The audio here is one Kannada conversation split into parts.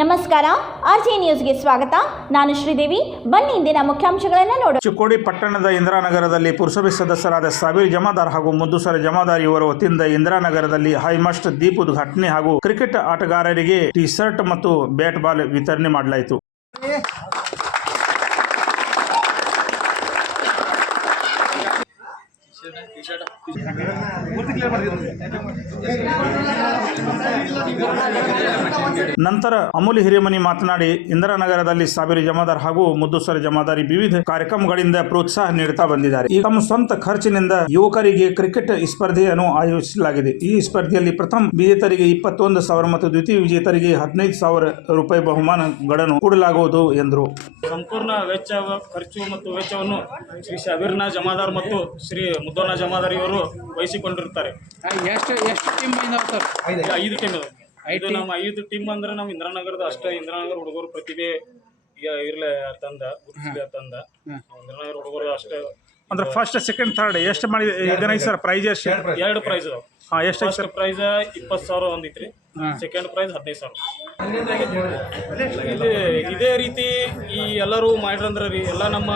ನಮಸ್ಕಾರ, ಆರ್ಜೆ ನ್ಯೂಸ್ಗೆ ಸ್ವಾಗತ. ನಾನು ಶ್ರೀದೇವಿ. ಬನ್ನಿ ಇಂದಿನ ಮುಖ್ಯಾಂಶಗಳನ್ನು ನೋಡೋಣ. ಚಿಕ್ಕೋಡಿ ಪಟ್ಟಣದ ಇಂದಿರಾನಗರದಲ್ಲಿ ಪುರಸಭೆ ಸದಸ್ಯರಾದ ಸಾಬೀರ್ ಜಮಾದಾರ್ ಹಾಗೂ ಮುದ್ದುಸರ ಜಮಾದಾರ್ ಇವರ ವತಿಯಿಂದ ಇಂದಿರಾನಗರದಲ್ಲಿ ಹೈಮಸ್ಟ್ ದೀಪ ಉದ್ಘಾಟನೆ ಹಾಗೂ ಕ್ರಿಕೆಟ್ ಆಟಗಾರರಿಗೆ ಟಿ ಶರ್ಟ್ ಮತ್ತು ಬ್ಯಾಟ್ ಬಾಲ್ ವಿತರಣೆ ಮಾಡಲಾಯಿತು. ನಂತರ ಅಮೂಲ್ಯ ಹಿರೇಮನಿ ಮಾತನಾಡಿ, ಇಂದಿರಾನಗರದಲ್ಲಿ ಸಾಬೀರ್ ಜಮಾದಾರ್ ಹಾಗೂ ಮುದ್ದುಸರ ಜಮಾದಾರಿ ವಿವಿಧ ಕಾರ್ಯಕ್ರಮಗಳಿಂದ ಪ್ರೋತ್ಸಾಹ ನೀಡುತ್ತಾ ಬಂದಿದ್ದಾರೆ. ಈ ತಮ್ಮ ಸ್ವಂತ ಖರ್ಚಿನಿಂದ ಯುವಕರಿಗೆ ಕ್ರಿಕೆಟ್ ಸ್ಪರ್ಧೆಯನ್ನು ಆಯೋಜಿಸಲಾಗಿದೆ. ಈ ಸ್ಪರ್ಧೆಯಲ್ಲಿ ಪ್ರಥಮ ವಿಜೇತರಿಗೆ 21,000 ಮತ್ತು ದ್ವಿತೀಯ ವಿಜೇತರಿಗೆ 15,000 ರೂಪಾಯಿ ಬಹುಮಾನಗಳನ್ನು ಕೊಡಲಾಗುವುದು ಎಂದರು. ಸಂಪೂರ್ಣ ವೆಚ್ಚ, ಖರ್ಚು ಮತ್ತು ವೆಚ್ಚವನ್ನು ಶ್ರೀ ಸಾಬೀರ್ನ ಜಮಾದಾರ್ ಮತ್ತು ಶ್ರೀ ಮುದ್ದೋನ ಜಮಾದಾರ್ ಇವರು ವಹಿಸಿಕೊಂಡಿರುತ್ತಾರೆ. ಎಷ್ಟು ಟೀಮ್ ಇದಾವೆ ಸರ್? 5 ಟೀಮ್ ಇದಾವೆ. ಇದು ನಮ್ಮ 5 ಟೀಮ್ ಅಂದ್ರೆ ನಮ್ಮ ಇಂದಿರಾನಗರದ ಅಷ್ಟೇ. ಇಂದಿರಾನಗರ ಹುಡುಗರು ಪ್ರತಿಭೆ ಇರ್ಲಿ ತಂದ ಇಂದಿರಾನಗರ ಹುಡುಗರು ಅಷ್ಟೇ. ಅಂದ್ರೆ ಫಸ್ಟ್, ಸೆಕೆಂಡ್, ಥರ್ಡ್ ಎಷ್ಟು ಮಾಡಿ ಇದನ್ನ ಸರ್? ಪ್ರೈಸ್ ಎಷ್ಟು? 2 ಪ್ರೈಸ್ ಇದಾವೆ. ಎಷ್ಟು? ಫಸ್ಟ್ ಪ್ರೈಸ್ 20,000 ಒಂದಿತ್ರಿ, ಸೆಕೆಂಡ್ ಪ್ರೈಸ್ 15,000. ಇದೇ ರೀತಿ ಈ ಎಲ್ಲರೂ ಮಾಡಿರಂದ್ರೆ ರೀ, ಎಲ್ಲ ನಮ್ಮ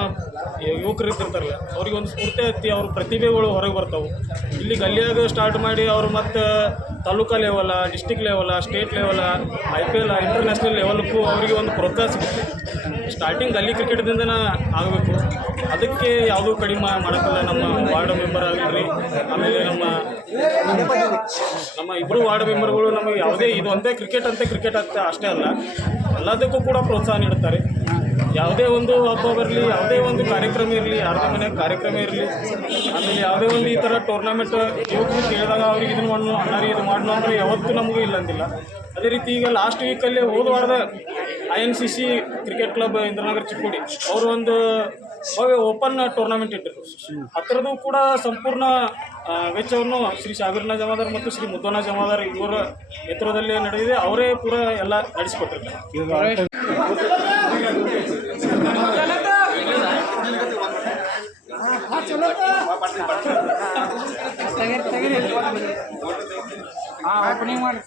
ಯುವಕರು ಇರ್ತಿರ್ತಾರಲ್ಲ, ಅವ್ರಿಗೆ ಒಂದು ಸ್ಫೂರ್ತಿ ಹತ್ತಿ ಅವ್ರ ಪ್ರತಿಭೆಗಳು ಹೊರಗೆ ಬರ್ತಾವೆ. ಇಲ್ಲಿ ಗಲ್ಲಿಯಾಗ ಸ್ಟಾರ್ಟ್ ಮಾಡಿ ಅವರು ಮತ್ತು taluka level, district level, state level, IPL international ಲೆವೆಲ್ಗೂ ಅವರಿಗೆ ಒಂದು ಪ್ರೋತ್ಸಾಹ ಸಿಗುತ್ತೆ. ಸ್ಟಾರ್ಟಿಂಗ್ ಗಲ್ಲಿ ಕ್ರಿಕೆಟ್ದಿಂದನೇ ಆಗಬೇಕು. ಅದಕ್ಕೆ ಯಾವುದೂ ಕಡಿಮೆ ಮಾಡೋಕ್ಕಲ್ಲ. ನಮ್ಮ ವಾರ್ಡ್ ಮೆಂಬರ್ ಆಗಿರ್ರಿ, ಆಮೇಲೆ ನಮ್ಮ ಇಬ್ಬರು ವಾರ್ಡ್ ಮೆಂಬರ್ಗಳು ನಮಗೆ ಯಾವುದೇ ಇದು ಒಂದೇ ಕ್ರಿಕೆಟ್ ಆಗ್ತಾ ಅಷ್ಟೇ ಅಲ್ಲ, ಎಲ್ಲದಕ್ಕೂ ಕೂಡ ಪ್ರೋತ್ಸಾಹ ನೀಡುತ್ತಾರೆ. ಯಾವುದೇ ಒಂದು ಹಬ್ಬ ಬರಲಿ, ಯಾವುದೇ ಒಂದು ಕಾರ್ಯಕ್ರಮ ಇರಲಿ, ಯಾರದೇ ಮನೆಯ ಕಾರ್ಯಕ್ರಮ ಇರಲಿ, ಆಮೇಲೆ ಯಾವುದೇ ಒಂದು ಈ ಥರ ಟೂರ್ನಮೆಂಟ್ ಯುವಕರು ಕೇಳಿದಾಗ ಅವ್ರಿಗೆ ಇದನ್ನು ಮಾಡೋ ಅನ್ನಾರಿ ಇದು ಮಾಡೋ ಅಂದರೆ ಯಾವತ್ತೂ ನಮಗೂ ಇಲ್ಲಂತಿಲ್ಲ. ಅದೇ ರೀತಿ ಈಗ ಲಾಸ್ಟ್ ವೀಕಲ್ಲಿ ಹೋದ ವಾರದ INCC cricket club Indiranagar Chikkodi ಅವರು ಒಂದು ಓಪನ್ ಟೂರ್ನಮೆಂಟ್ ಇಟ್ಟಿದ್ರು. ಅದರದ್ದು ಕೂಡ ಸಂಪೂರ್ಣ ವೆಚ್ಚವನ್ನು ಶ್ರೀ ಸಾಬೀರ್ನ ಜಮಾದಾರ್ ಮತ್ತು ಶ್ರೀ ಮುದ್ದೋನ ಜಮಾದಾರ್ ಇವರ ನೇತೃತ್ವದಲ್ಲಿ ನಡೆದಿದೆ. ಅವರೇ ಪೂರ ಎಲ್ಲ ನಡೆಸಿಕೊಟ್ಟಿರ್ತಾರೆ. ಓಪನಿಂಗ್ ಮಾಡಿ